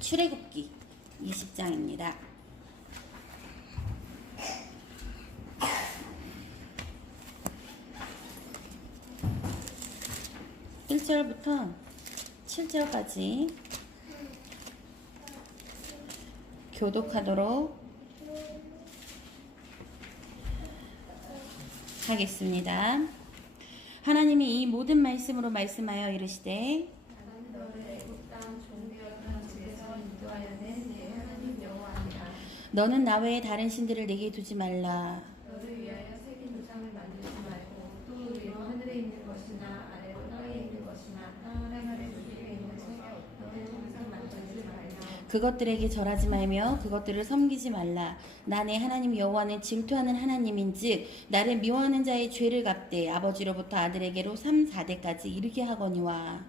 출애굽기 20장입니다. 1절부터 7절까지 교독하도록 하겠습니다. 하나님이 이 모든 말씀으로 말씀하여 이르시되 나는 너를 애굽 땅 종되었던 집에서 인도하여 낸내 하나님 여호와니라. 너는 나 외에 다른 신들을 내게 두지 말라. 너를 위하여 새긴 우상을 만들지 말고 또 위로 하늘에 있는 것이나 아래로 땅에 있는 것이나 땅 아래 물속에 있는 것 너는 항상 만들지 말라. 그것들에게 절하지 말며 그것들을 섬기지 말라. 나내 하나님 여호와는 질투하는 하나님인즉 나를 미워하는 자의 죄를 갚되 아버지로부터 아들에게로 3, 4대까지 이르게 하거니와.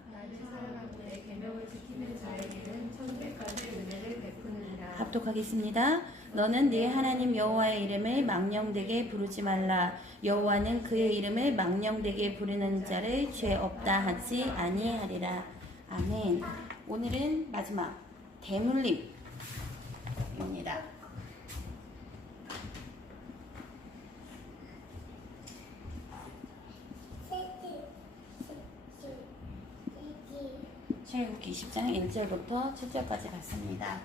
합독하겠습니다. 너는 네 하나님 여호와의 이름을 망령되게 부르지 말라. 여호와는 그의 이름을 망령되게 부르는 자를 죄 없다 하지 아니하리라. 아멘. 오늘은 마지막 대물림입니다. 출애굽기 20장 1절부터 7절까지 봤습니다.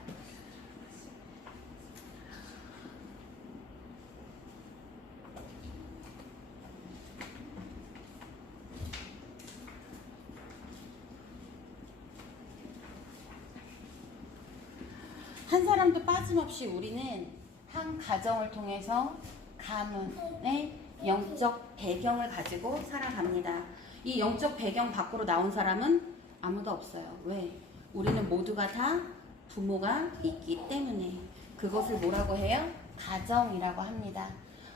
한 사람도 빠짐없이 우리는 한 가정을 통해서 가문의 영적 배경을 가지고 살아갑니다. 이 영적 배경 밖으로 나온 사람은 아무도 없어요. 왜? 우리는 모두가 다 부모가 있기 때문에 그것을 뭐라고 해요? 가정이라고 합니다.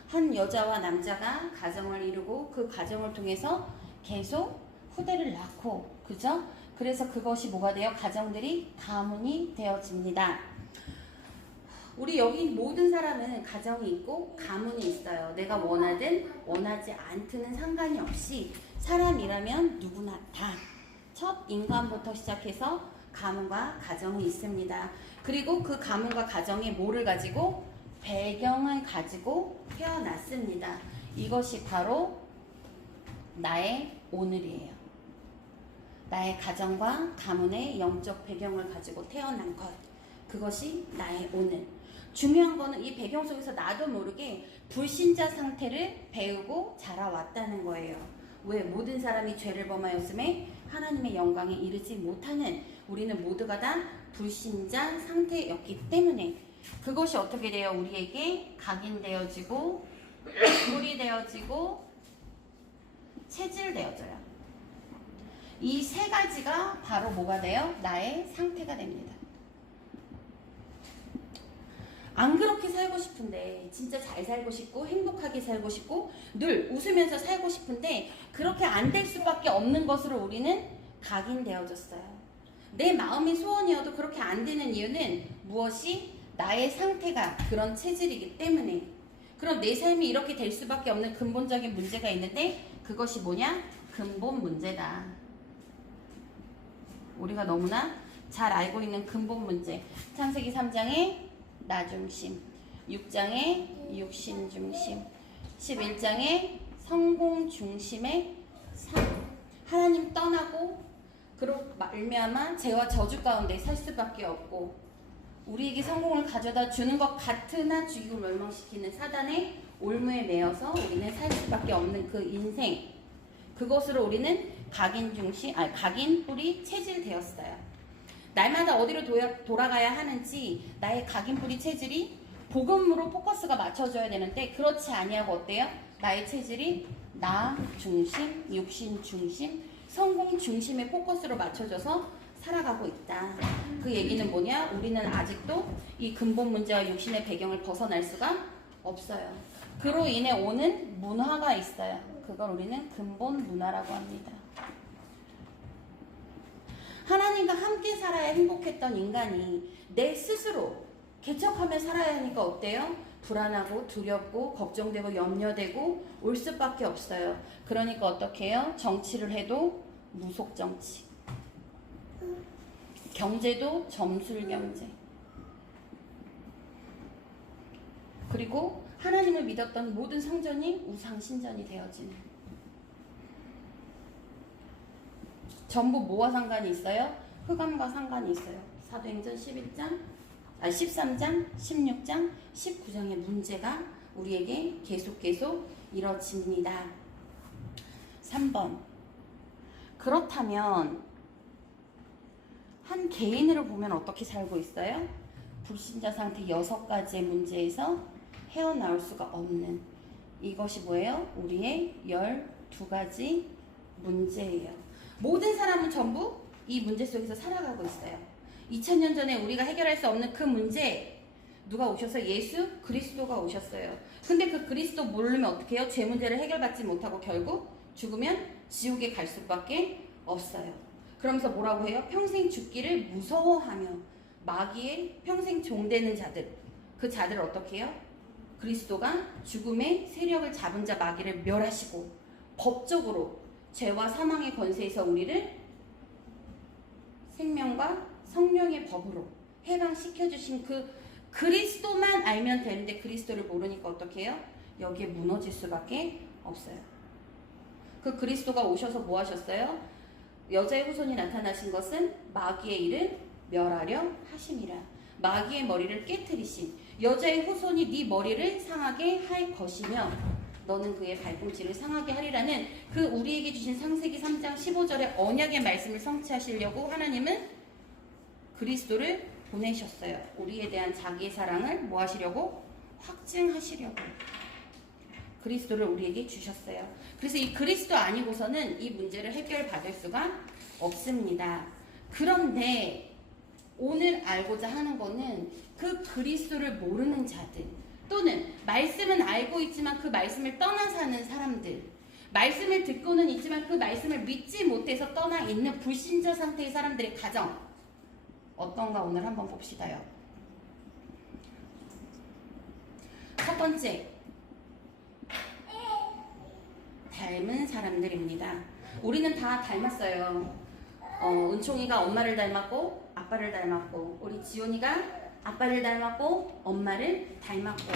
한 여자와 남자가 가정을 이루고 그 가정을 통해서 계속 후대를 낳고 그죠? 그래서 그것이 뭐가 돼요? 가정들이 가문이 되어집니다. 우리 여기 모든 사람은 가정이 있고 가문이 있어요. 내가 원하든 원하지 않든 상관이 없이 사람이라면 누구나 다 첫 인간부터 시작해서 가문과 가정이 있습니다. 그리고 그 가문과 가정이 뭐를 가지고 배경을 가지고 태어났습니다. 이것이 바로 나의 오늘이에요. 나의 가정과 가문의 영적 배경을 가지고 태어난 것. 그것이 나의 오늘. 중요한 거는 이 배경 속에서 나도 모르게 불신자 상태를 배우고 자라왔다는 거예요. 왜? 모든 사람이 죄를 범하였음에 하나님의 영광에 이르지 못하는 우리는 모두가 다 불신자 상태였기 때문에 그것이 어떻게 돼요? 우리에게 각인되어지고 불이 되어지고 체질되어져요. 이 세 가지가 바로 뭐가 돼요? 나의 상태가 됩니다. 안 그렇게 살고 싶은데 진짜 잘 살고 싶고 행복하게 살고 싶고 늘 웃으면서 살고 싶은데 그렇게 안 될 수밖에 없는 것으로 우리는 각인되어졌어요. 내 마음의 소원이어도 그렇게 안 되는 이유는 무엇이 나의 상태가 그런 체질이기 때문에 그럼 내 삶이 이렇게 될 수밖에 없는 근본적인 문제가 있는데 그것이 뭐냐? 근본 문제다. 우리가 너무나 잘 알고 있는 근본 문제. 창세기 3장에 나 중심, 6장에 육신 중심, 11장에 성공 중심의 삶. 하나님 떠나고 그로 말미암아 죄와 저주 가운데 살 수밖에 없고 우리에게 성공을 가져다 주는 것 같으나 죽이고 멸망시키는 사단의 올무에 매여서 우리는 살 수밖에 없는 그 인생 그것으로 우리는 각인 중심, 아니 각인 뿌리 체질 되었어요. 날마다 어디로 도야, 돌아가야 하는지 나의 각인 뿌리 체질이 복음으로 포커스가 맞춰져야 되는데 그렇지 아니하고 어때요? 나의 체질이 나 중심, 육신 중심, 성공 중심의 포커스로 맞춰져서 살아가고 있다. 그 얘기는 뭐냐? 우리는 아직도 이 근본 문제와 육신의 배경을 벗어날 수가 없어요. 그로 인해 오는 문화가 있어요. 그걸 우리는 근본 문화라고 합니다. 하나님과 함께 살아야 행복했던 인간이 내 스스로 개척하며 살아야 하니까 어때요? 불안하고 두렵고 걱정되고 염려되고 올 수밖에 없어요. 그러니까 어떻게 해요? 정치를 해도 무속 정치. 경제도 점술 경제. 그리고 하나님을 믿었던 모든 성전이 우상 신전이 되어지는. 전부 뭐와 상관이 있어요? 흑암과 상관이 있어요. 사도행전 11장, 아 13장, 16장, 19장의 문제가 우리에게 계속 계속 이뤄집니다. 3번. 그렇다면 한 개인으로 보면 어떻게 살고 있어요? 불신자 상태 여섯 가지의 문제에서 헤어나올 수가 없는 이것이 뭐예요? 우리의 열두 가지 문제예요. 모든 사람은 전부 이 문제 속에서 살아가고 있어요. 2000년 전에 우리가 해결할 수 없는 그 문제 누가 오셔서 예수 그리스도가 오셨어요. 근데 그 그리스도 모르면 어떻게 해요? 죄 문제를 해결받지 못하고 결국 죽으면 지옥에 갈 수밖에 없어요. 그러면서 뭐라고 해요? 평생 죽기를 무서워하며 마귀의 평생 종되는 자들 그 자들을 어떻게 해요? 그리스도가 죽음의 세력을 잡은 자 마귀를 멸하시고 법적으로 죄와 사망의 권세에서 우리를 생명과 성령의 법으로 해방시켜 주신 그 그리스도만 알면 되는데 그리스도를 모르니까 어떻게 해요? 여기에 무너질 수밖에 없어요. 그 그리스도가 오셔서 뭐 하셨어요? 여자의 후손이 나타나신 것은 마귀의 일을 멸하려 하심이라. 마귀의 머리를 깨뜨리신 여자의 후손이 네 머리를 상하게 할 것이며 너는 그의 발꿈치를 상하게 하리라는 그 우리에게 주신 상세기 3장 15절의 언약의 말씀을 성취하시려고 하나님은 그리스도를 보내셨어요. 우리에 대한 자기의 사랑을 뭐 하시려고? 확증하시려고. 그리스도를 우리에게 주셨어요. 그래서 이 그리스도 아니고서는 이 문제를 해결받을 수가 없습니다. 그런데 오늘 알고자 하는 거는 그 그리스도를 모르는 자들 또는 말씀은 알고 있지만 그 말씀을 떠나 사는 사람들 말씀을 듣고는 있지만 그 말씀을 믿지 못해서 떠나 있는 불신자 상태의 사람들의 가정 어떤가 오늘 한번 봅시다요. 첫 번째 닮은 사람들입니다. 우리는 다 닮았어요. 어, 은총이가 엄마를 닮았고 아빠를 닮았고 우리 지훈이가 아빠를 닮았고 엄마를 닮았고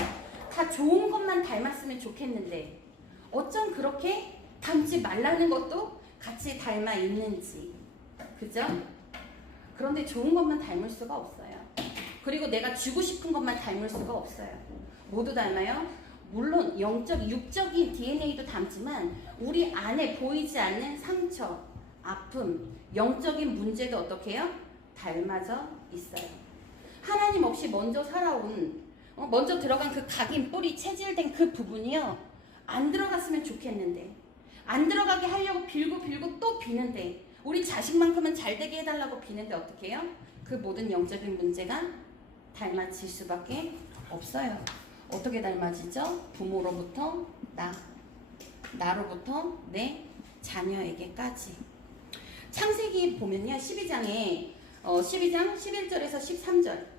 다 좋은 것만 닮았으면 좋겠는데 어쩜 그렇게 닮지 말라는 것도 같이 닮아 있는지 그죠? 그런데 좋은 것만 닮을 수가 없어요. 그리고 내가 주고 싶은 것만 닮을 수가 없어요. 모두 닮아요? 물론 영적, 육적인 DNA도 닮지만 우리 안에 보이지 않는 상처, 아픔, 영적인 문제도 어떻게 해요? 닮아져 있어요. 먼저 살아온, 어, 먼저 들어간 그 각인, 뿌리, 체질된 그 부분이요. 안 들어갔으면 좋겠는데, 안 들어가게 하려고 빌고 빌고 또 비는데, 우리 자식만큼은 잘 되게 해달라고 비는데 어떻게 해요? 그 모든 영적인 문제가 닮아질 수밖에 없어요. 어떻게 닮아지죠? 부모로부터 나, 나로부터 내 자녀에게까지. 창세기 보면요, 12장에 어, 12장 11절에서 13절.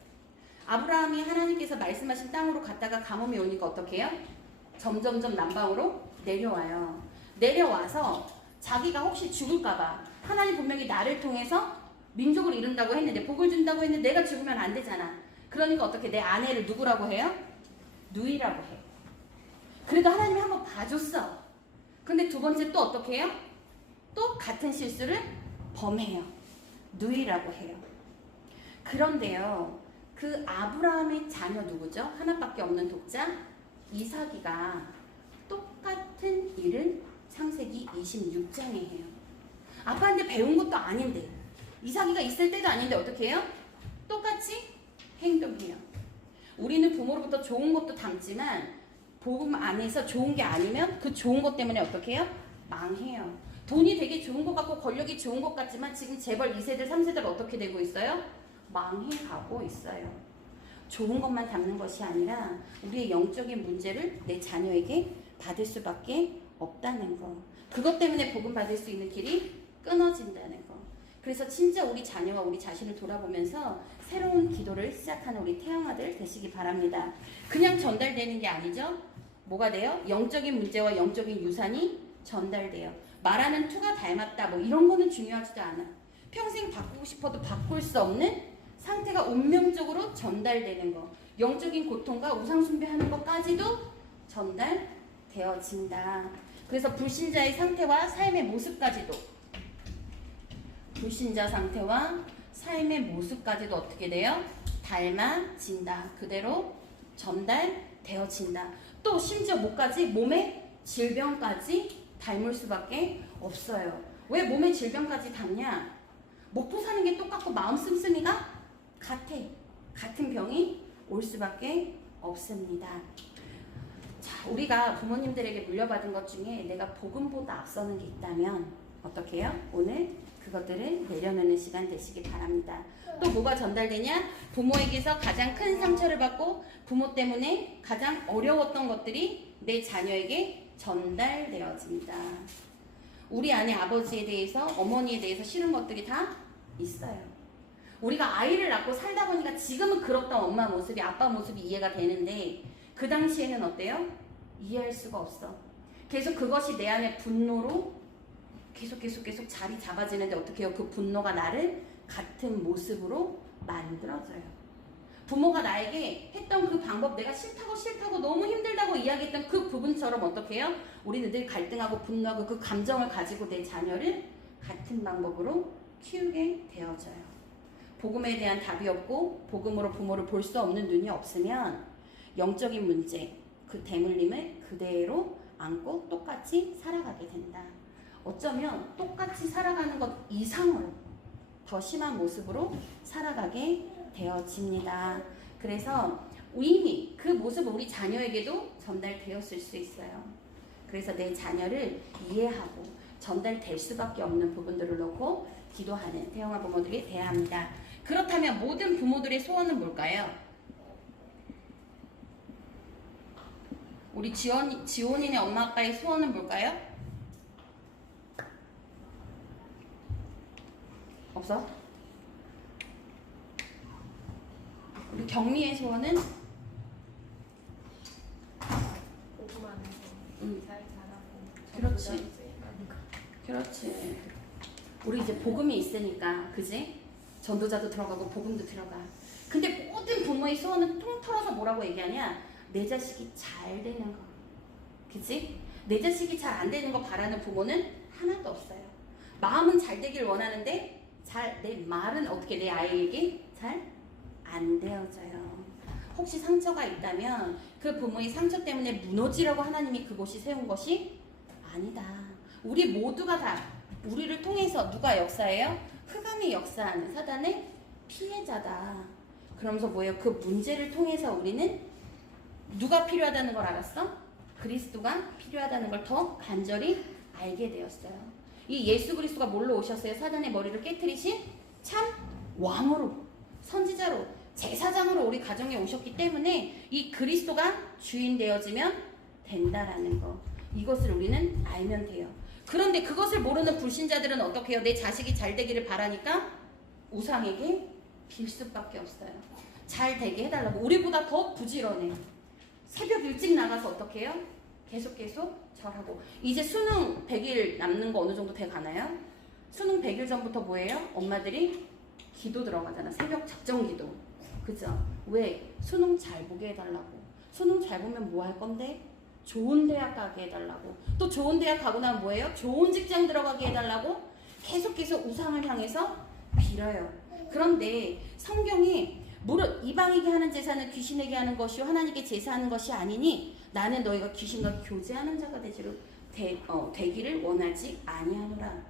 아브라함이 하나님께서 말씀하신 땅으로 갔다가 가뭄이 오니까 어떻게 해요? 점점점 남방으로 내려와요. 내려와서 자기가 혹시 죽을까봐 하나님 분명히 나를 통해서 민족을 이룬다고 했는데 복을 준다고 했는데 내가 죽으면 안 되잖아. 그러니까 어떻게 내 아내를 누구라고 해요? 누이라고 해. 그래도 하나님이 한번 봐줬어. 근데 두 번째 또 어떻게 해요? 또 같은 실수를 범해요. 누이라고 해요. 그런데요, 그 아브라함의 자녀 누구죠? 하나밖에 없는 독자 이삭이가 똑같은 일을 창세기 26장에 해요. 아빠한테 배운 것도 아닌데 이삭이가 있을 때도 아닌데 어떻게 해요? 똑같이 행동해요. 우리는 부모로부터 좋은 것도 담지만 복음 안에서 좋은 게 아니면 그 좋은 것 때문에 어떻게 해요? 망해요. 돈이 되게 좋은 것 같고 권력이 좋은 것 같지만 지금 재벌 2세들, 3세들 어떻게 되고 있어요? 망해가고 있어요. 좋은 것만 담는 것이 아니라 우리의 영적인 문제를 내 자녀에게 받을 수밖에 없다는 거. 그것 때문에 복음 받을 수 있는 길이 끊어진다는 거. 그래서 진짜 우리 자녀가 우리 자신을 돌아보면서 새로운 기도를 시작하는 우리 태영아들 되시기 바랍니다. 그냥 전달되는 게 아니죠. 뭐가 돼요? 영적인 문제와 영적인 유산이 전달돼요. 말하는 투가 닮았다 뭐 이런 거는 중요하지도 않아. 평생 바꾸고 싶어도 바꿀 수 없는 상태가 운명적으로 전달되는 거. 영적인 고통과 우상숭배하는 것까지도 전달되어진다. 그래서 불신자의 상태와 삶의 모습까지도 불신자 상태와 삶의 모습까지도 어떻게 돼요? 닮아진다. 그대로 전달되어진다. 또 심지어 뭐까지? 몸의 질병까지 닮을 수밖에 없어요. 왜 몸의 질병까지 닮냐? 먹고 사는 게 똑같고 마음 씀씀이가 같아. 같은 병이 올 수밖에 없습니다. 자, 우리가 부모님들에게 물려받은 것 중에 내가 복음보다 앞서는 게 있다면 어떻게 해요? 오늘 그것들을 내려놓는 시간 되시기 바랍니다. 또 뭐가 전달되냐? 부모에게서 가장 큰 상처를 받고 부모 때문에 가장 어려웠던 것들이 내 자녀에게 전달되어집니다. 우리 안에 아버지에 대해서 어머니에 대해서 싫은 것들이 다 있어요. 우리가 아이를 낳고 살다 보니까 지금은 그렇던 엄마 모습이 아빠 모습이 이해가 되는데 그 당시에는 어때요? 이해할 수가 없어. 계속 그것이 내 안에 분노로 계속 계속 계속 자리 잡아지는데 어떻게 해요? 그 분노가 나를 같은 모습으로 만들어져요. 부모가 나에게 했던 그 방법 내가 싫다고 싫다고 너무 힘들다고 이야기했던 그 부분처럼 어떻게 해요? 우리는 늘 갈등하고 분노하고 그 감정을 가지고 내 자녀를 같은 방법으로 키우게 되어져요. 복음에 대한 답이 없고 복음으로 부모를 볼 수 없는 눈이 없으면 영적인 문제, 그 대물림을 그대로 안고 똑같이 살아가게 된다. 어쩌면 똑같이 살아가는 것 이상으로 더 심한 모습으로 살아가게 되어집니다. 그래서 이미 그 모습은 우리 자녀에게도 전달되었을 수 있어요. 그래서 내 자녀를 이해하고 전달될 수밖에 없는 부분들을 놓고 기도하는 태영아 부모들이 돼야 합니다. 그렇다면 모든 부모들의 소원은 뭘까요? 우리 지원, 지원이네 엄마 아빠의 소원은 뭘까요? 없어? 우리 경미의 소원은 그렇지. 그렇지. 우리 이제 복음이 있으니까, 그지? 전도자도 들어가고 복음도 들어가. 근데 모든 부모의 소원은 통틀어서 뭐라고 얘기하냐? 내 자식이 잘 되는 거. 그지? 내 자식이 잘 안 되는 거 바라는 부모는 하나도 없어요. 마음은 잘 되길 원하는데, 잘, 내 말은 어떻게 내 아이에게 잘 안 되어져요. 혹시 상처가 있다면 그 부모의 상처 때문에 무너지라고 하나님이 그곳이 세운 것이 아니다. 우리 모두가 다 우리를 통해서 누가 역사해요? 흑암의 역사하는 사단의 피해자다. 그러면서 뭐예요? 그 문제를 통해서 우리는 누가 필요하다는 걸 알았어? 그리스도가 필요하다는 걸 더 간절히 알게 되었어요. 이 예수 그리스도가 뭘로 오셨어요? 사단의 머리를 깨뜨리신 참 왕으로, 선지자로, 제사장으로 우리 가정에 오셨기 때문에 이 그리스도가 주인 되어지면 된다라는 거. 이것을 우리는 알면 돼요. 그런데 그것을 모르는 불신자들은 어떻게 해요? 내 자식이 잘 되기를 바라니까 우상에게 빌 수밖에 없어요. 잘 되게 해달라고. 우리보다 더 부지런해. 새벽 일찍 나가서 어떻게 해요? 계속 계속 절하고. 이제 수능 100일 남는 거 어느 정도 돼 가나요? 수능 100일 전부터 뭐예요? 엄마들이 기도 들어가잖아. 새벽 작정 기도. 그죠? 왜? 수능 잘 보게 해달라고. 수능 잘 보면 뭐 할 건데? 좋은 대학 가게 해달라고. 또 좋은 대학 가고 나면 뭐예요? 좋은 직장 들어가게 해달라고 계속 계속 우상을 향해서 빌어요. 그런데 성경이 무릇 이방에게 하는 제사는 귀신에게 하는 것이요 하나님께 제사하는 것이 아니니 나는 너희가 귀신과 교제하는 자가 되지를 되, 어, 되기를 원하지 아니하노라.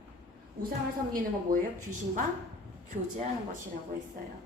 우상을 섬기는 건 뭐예요? 귀신과 교제하는 것이라고 했어요.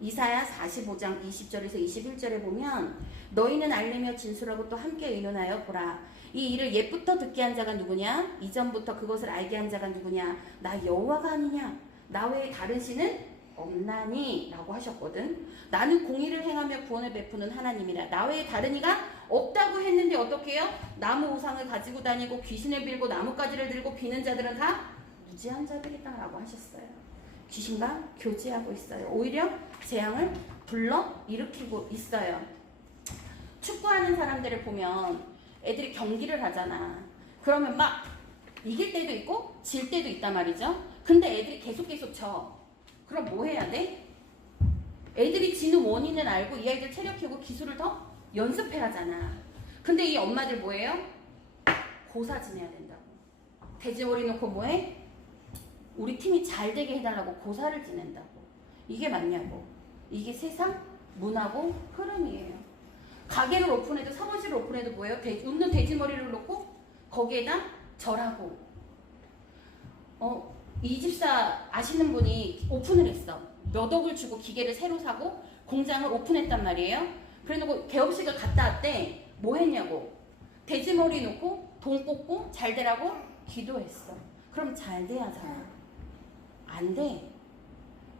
이사야 45장 20절에서 21절에 보면 너희는 알리며 진술하고 또 함께 의논하여 보라. 이 일을 옛부터 듣게 한 자가 누구냐? 이전부터 그것을 알게 한 자가 누구냐? 나 여호와가 아니냐? 나 외에 다른 신은 없나니? 라고 하셨거든. 나는 공의를 행하며 구원을 베푸는 하나님이라. 나 외에 다른 이가 없다고 했는데 어떻게 해요? 나무 우상을 가지고 다니고 귀신을 빌고 나뭇가지를 들고 비는 자들은 다 무지한 자들이다. 라고 하셨어요. 귀신과 교제하고 있어요. 오히려 재앙을 불러 일으키고 있어요. 축구하는 사람들을 보면 애들이 경기를 하잖아. 그러면 막 이길 때도 있고 질 때도 있단 말이죠. 근데 애들이 계속 계속 져. 그럼 뭐 해야 돼? 애들이 지는 원인은 알고 이 아이들 체력 키우고 기술을 더 연습해야 하잖아. 근데 이 엄마들 뭐예요? 고사 지내야 된다고. 돼지머리 놓고 뭐해? 우리 팀이 잘 되게 해달라고 고사를 지낸다고. 이게 맞냐고. 이게 세상 문화고 흐름이에요. 가게를 오픈해도 사무실을 오픈해도 뭐예요? 돼- 웃는 돼지머리를 놓고 거기에다 절하고. 어, 이 집사 아시는 분이 오픈을 했어. 몇 억을 주고 기계를 새로 사고 공장을 오픈했단 말이에요. 그래놓고 개업식을 갔다 왔대. 뭐 했냐고. 돼지머리 놓고 돈 꽂고 잘 되라고 기도했어. 그럼 잘 돼야잖아. 안 돼.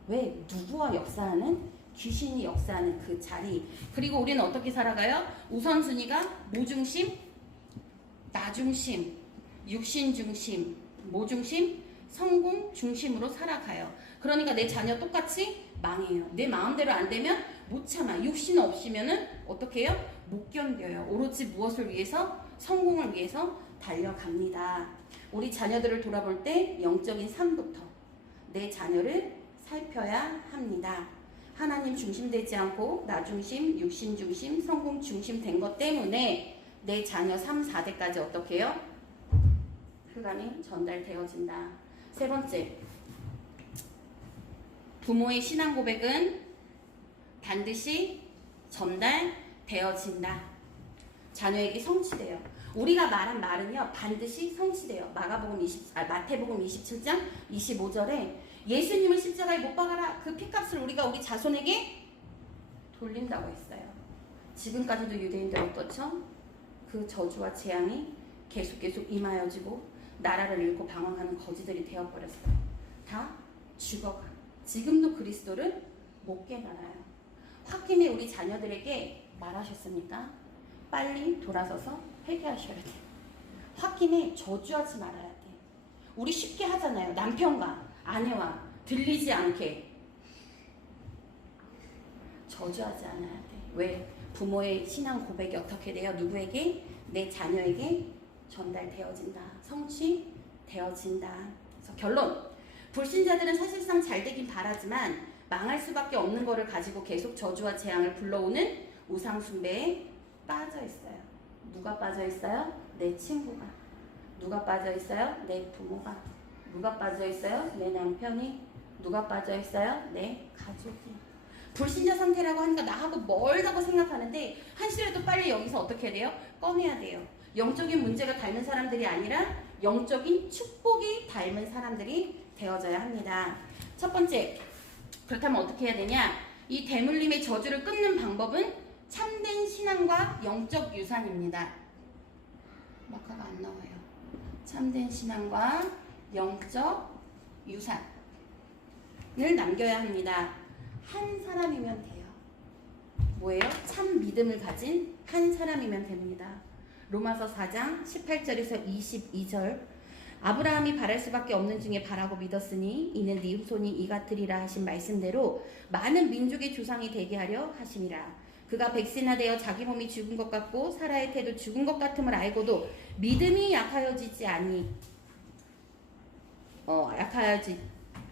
왜? 누구와 역사하는? 귀신이 역사하는 그 자리. 그리고 우리는 어떻게 살아가요? 우선순위가 무중심, 나중심, 육신중심, 모중심, 성공 중심으로 살아가요. 그러니까 내 자녀 똑같이 망해요. 내 마음대로 안 되면 못 참아. 육신 없이면은 어떻게 해요? 못 견뎌요. 오로지 무엇을 위해서? 성공을 위해서 달려갑니다. 우리 자녀들을 돌아볼 때 영적인 삶부터 내 자녀를 살펴야 합니다. 하나님 중심되지 않고 나 중심, 육신 중심, 성공 중심 된 것 때문에 내 자녀 3, 4대까지 어떻게 해요? 흑암이 전달되어진다. 세 번째, 부모의 신앙 고백은 반드시 전달되어진다. 자녀에게 성취돼요. 우리가 말한 말은요 반드시 성취돼요. 마가복음 20, 아, 마태복음 27장 25절에 예수님을 십자가에 못 박아라 그 피값을 우리가 우리 자손에게 돌린다고 했어요. 지금까지도 유대인들 어떻죠? 그 저주와 재앙이 계속 계속 임하여지고 나라를 잃고 방황하는 거지들이 되어버렸어요. 다 죽어가. 지금도 그리스도를 못 깨달아요. 홧김에 우리 자녀들에게 말하셨습니까? 빨리 돌아서서 회개하셔야 돼. 홧김에 저주하지 말아야 돼. 우리 쉽게 하잖아요. 남편과 아내와 들리지 않게 저주하지 않아야 돼. 왜? 부모의 신앙 고백이 어떻게 돼요? 누구에게? 내 자녀에게 전달되어진다. 성취되어진다. 그래서 결론. 불신자들은 사실상 잘 되긴 바라지만 망할 수밖에 없는 거를 가지고 계속 저주와 재앙을 불러오는 우상 숭배에 빠져 있어요. 누가 빠져 있어요? 내 친구가. 누가 빠져 있어요? 내 부모가. 누가 빠져 있어요? 내 남편이. 누가 빠져 있어요? 내 가족이. 불신자 상태라고 하니까 나하고 멀다고 생각하는데 한시라도 빨리 여기서 어떻게 해야 돼요? 꺼내야 돼요. 영적인 문제가 닮은 사람들이 아니라 영적인 축복이 닮은 사람들이 되어져야 합니다. 첫 번째, 그렇다면 어떻게 해야 되냐? 이 대물림의 저주를 끊는 방법은 참된 신앙과 영적 유산입니다. 마카가 안 나와요. 참된 신앙과 영적 유산을 남겨야 합니다. 한 사람이면 돼요. 뭐예요? 참 믿음을 가진 한 사람이면 됩니다. 로마서 4장 18절에서 22절 아브라함이 바랄 수밖에 없는 중에 바라고 믿었으니 이는 네 후손이 이 같으리라 하신 말씀대로 많은 민족의 조상이 되게 하려 하심이라 그가 백신화되어 자기 몸이 죽은 것 같고 사라의 태도 죽은 것 같음을 알고도 믿음이 약하여지지 아니 어 약하여지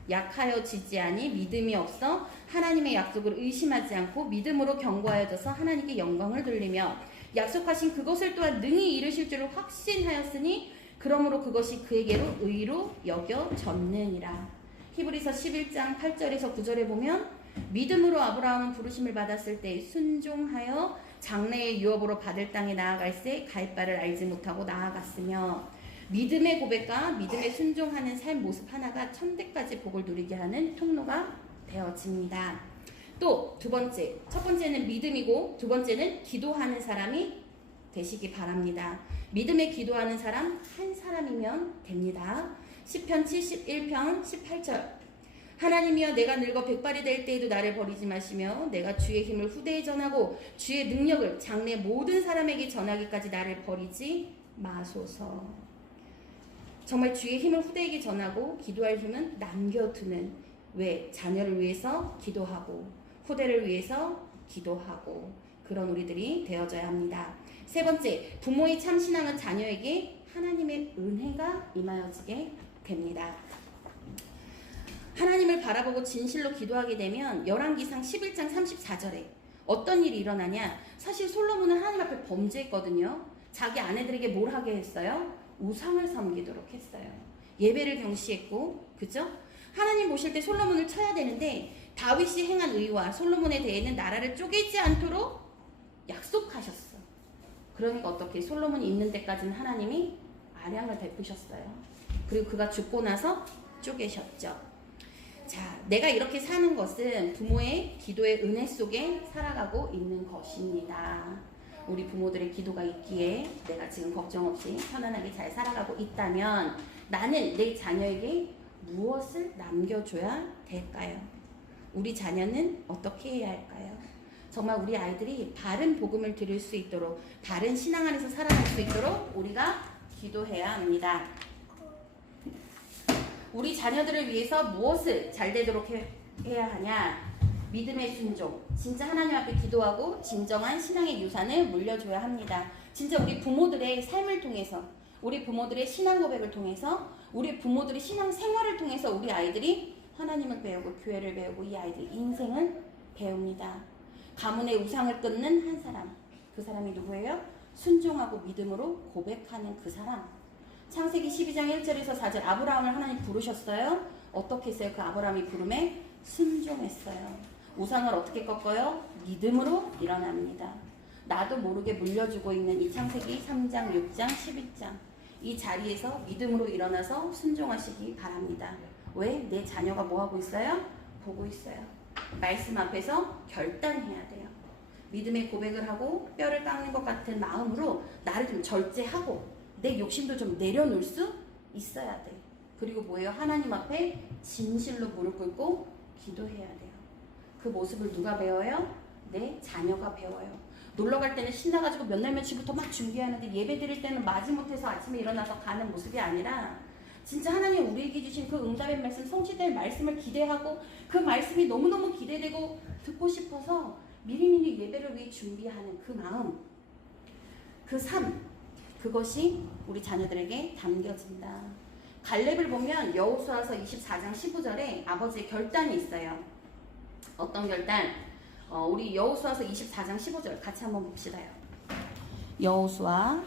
약하여지지 아니 믿음이 없어 하나님의 약속을 의심하지 않고 믿음으로 견고하여져서 하나님께 영광을 돌리며 약속하신 그것을 또한 능히 이루실 줄을 확신하였으니 그러므로 그것이 그에게로 의로 여겨졌느니라. 히브리서 11장 8절에서 9절에 보면 믿음으로 아브라함은 부르심을 받았을 때 순종하여 장래의 유업으로 받을 땅에 나아갈새 갈 바를 알지 못하고 나아갔으며 믿음의 고백과 믿음에 순종하는 삶 모습 하나가 천대까지 복을 누리게 하는 통로가 되어집니다. 또 두 번째, 첫 번째는 믿음이고 두 번째는 기도하는 사람이 되시기 바랍니다. 믿음에 기도하는 사람 한 사람이면 됩니다. 시편 71편 18절 하나님이여 내가 늙어 백발이 될 때에도 나를 버리지 마시며 내가 주의 힘을 후대에 전하고 주의 능력을 장래 모든 사람에게 전하기까지 나를 버리지 마소서. 정말 주의 힘을 후대에게 전하고 기도할 힘은 남겨두는 왜 자녀를 위해서 기도하고 후대를 위해서 기도하고 그런 우리들이 되어져야 합니다. 세 번째, 부모의 참 신앙은 자녀에게 하나님의 은혜가 임하여지게 됩니다. 하나님을 바라보고 진실로 기도하게 되면 열왕기상 11장 34절에 어떤 일이 일어나냐? 사실 솔로몬은 하나님 앞에 범죄했거든요. 자기 아내들에게 뭘 하게 했어요? 우상을 섬기도록 했어요. 예배를 경시했고, 그죠? 하나님 보실 때 솔로몬을 쳐야 되는데 다윗이 행한 의와 솔로몬에 대해는 나라를 쪼개지 않도록 약속하셨어. 그러니까 어떻게 솔로몬이 있는 데까지는 하나님이 아량을 베푸셨어요. 그리고 그가 죽고 나서 쪼개셨죠. 자, 내가 이렇게 사는 것은 부모의 기도의 은혜 속에 살아가고 있는 것입니다. 우리 부모들의 기도가 있기에 내가 지금 걱정 없이 편안하게 잘 살아가고 있다면 나는 내 자녀에게 무엇을 남겨줘야 될까요? 우리 자녀는 어떻게 해야 할까요? 정말 우리 아이들이 바른 복음을 들을 수 있도록 바른 신앙 안에서 살아갈 수 있도록 우리가 기도해야 합니다. 우리 자녀들을 위해서 무엇을 잘 되도록 해, 해야 하냐? 믿음의 순종. 진짜 하나님 앞에 기도하고 진정한 신앙의 유산을 물려줘야 합니다. 진짜 우리 부모들의 삶을 통해서, 우리 부모들의 신앙 고백을 통해서, 우리 부모들의 신앙 생활을 통해서 우리 아이들이 하나님을 배우고 교회를 배우고 이 아이들 인생을 배웁니다. 가문의 우상을 끊는 한 사람. 그 사람이 누구예요? 순종하고 믿음으로 고백하는 그 사람. 창세기 12장 1절에서 4절 아브라함을 하나님 부르셨어요. 어떻게 했어요? 그 아브라함이 부름에 순종했어요. 우상을 어떻게 꺾어요? 믿음으로 일어납니다. 나도 모르게 물려주고 있는 이 창세기 3장, 6장, 11장 이 자리에서 믿음으로 일어나서 순종하시기 바랍니다. 왜? 내 자녀가 뭐 하고 있어요? 보고 있어요. 말씀 앞에서 결단해야 돼요. 믿음의 고백을 하고 뼈를 깎는 것 같은 마음으로 나를 좀 절제하고 내 욕심도 좀 내려놓을 수 있어야 돼. 그리고 뭐예요? 하나님 앞에 진실로 무릎 꿇고 기도해야 돼요. 그 모습을 누가 배워요? 내 자녀가 배워요. 놀러 갈 때는 신나가지고 몇 날 며칠부터 막 준비하는데 예배 드릴 때는 마지못해서 아침에 일어나서 가는 모습이 아니라 진짜 하나님 우리에게 주신 그 응답의 말씀, 성취될 말씀을 기대하고 그 말씀이 너무너무 기대되고 듣고 싶어서 미리미리 예배를 위해 준비하는 그 마음, 그 삶, 그것이 우리 자녀들에게 담겨진다. 갈렙을 보면 여호수아서 24장 15절에 아버지의 결단이 있어요. 어떤 결단? 어, 우리 여호수아서 24장 15절 같이 한번 봅시다요. 여호수아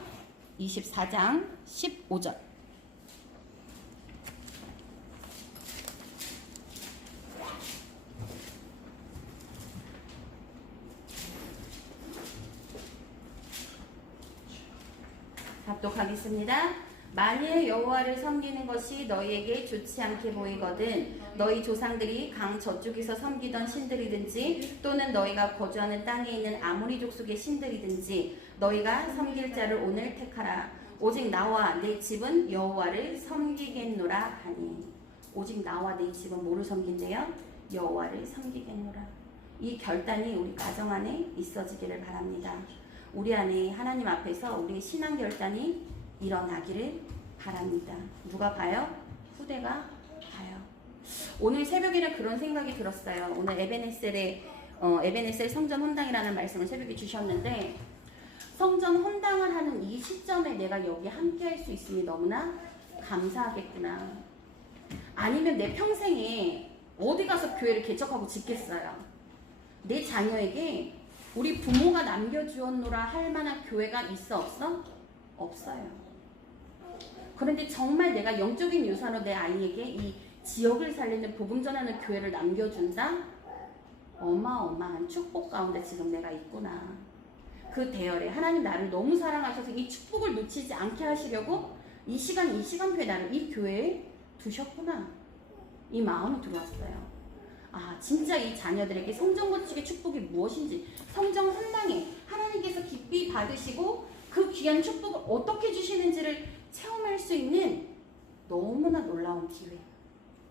24장 15절. 합독하겠습니다. 만일 여호와를 섬기는 것이 너희에게 좋지 않게 보이거든 너희 조상들이 강 저쪽에서 섬기던 신들이든지 또는 너희가 거주하는 땅에 있는 아무리 족속의 신들이든지 너희가 섬길 자를 오늘 택하라 오직 나와 내 집은 여호와를 섬기겠노라 하니 오직 나와 내 집은 뭐를 섬긴대요? 여호와를 섬기겠노라 이 결단이 우리 가정 안에 있어지기를 바랍니다. 우리 안에 하나님 앞에서 우리의 신앙 결단이 일어나기를 바랍니다. 누가 봐요? 후대가 봐요. 오늘 새벽에는 그런 생각이 들었어요. 오늘 에베네셀의 어, 에베네셀 성전 헌당이라는 말씀을 새벽에 주셨는데 성전 헌당을 하는 이 시점에 내가 여기 함께 할 수 있으니 너무나 감사하겠구나. 아니면 내 평생에 어디 가서 교회를 개척하고 짓겠어요. 내 자녀에게 우리 부모가 남겨주었노라 할 만한 교회가 있어 없어? 없어요. 그런데 정말 내가 영적인 유산으로 내 아이에게 이 지역을 살리는 복음 전하는 교회를 남겨준다? 어마어마한 축복 가운데 지금 내가 있구나. 그 대열에 하나님 나를 너무 사랑하셔서 이 축복을 놓치지 않게 하시려고 이 시간 이 시간표에 나를 이 교회에 두셨구나. 이 마음이 들어왔어요. 아, 진짜 이 자녀들에게 성전 건축의 축복이 무엇인지 성전 헌당에 하나님께서 깊이 받으시고 그 귀한 축복을 어떻게 주시는지를 체험할 수 있는 너무나 놀라운 기회.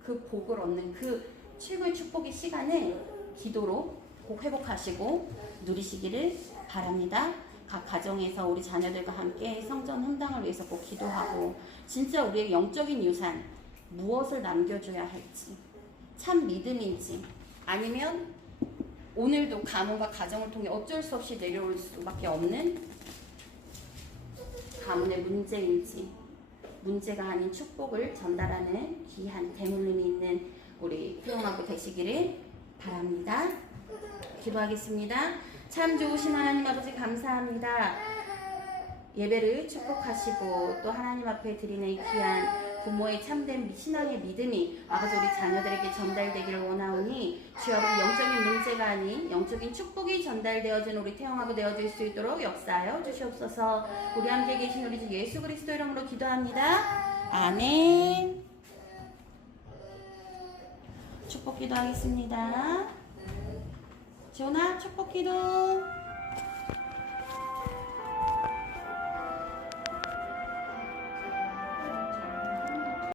그 복을 얻는 그 최고의 축복의 시간을 기도로 꼭 회복하시고 누리시기를 바랍니다. 각 가정에서 우리 자녀들과 함께 성전 헌당을 위해서 꼭 기도하고 진짜 우리의 영적인 유산 무엇을 남겨줘야 할지 참 믿음인지 아니면 오늘도 가문과 가정을 통해 어쩔 수 없이 내려올 수밖에 없는 가문의 문제인지 문제가 아닌 축복을 전달하는 귀한 대물림이 있는 우리 태어나고 되시기를 바랍니다. 기도하겠습니다. 참 좋으신 하나님 아버지 감사합니다. 예배를 축복하시고 또 하나님 앞에 드리는 이 귀한 부모의 참된 신앙의 믿음이 아버지 우리 자녀들에게 전달되기를 원하오니 주여 영적인 문제가 아닌 영적인 축복이 전달되어진 우리 태영하고 되어질 수 있도록 역사하여 주시옵소서. 우리 함께 계신 우리 주 예수 그리스도 이름으로 기도합니다. 아멘. 축복 기도하겠습니다. 지원아 축복 기도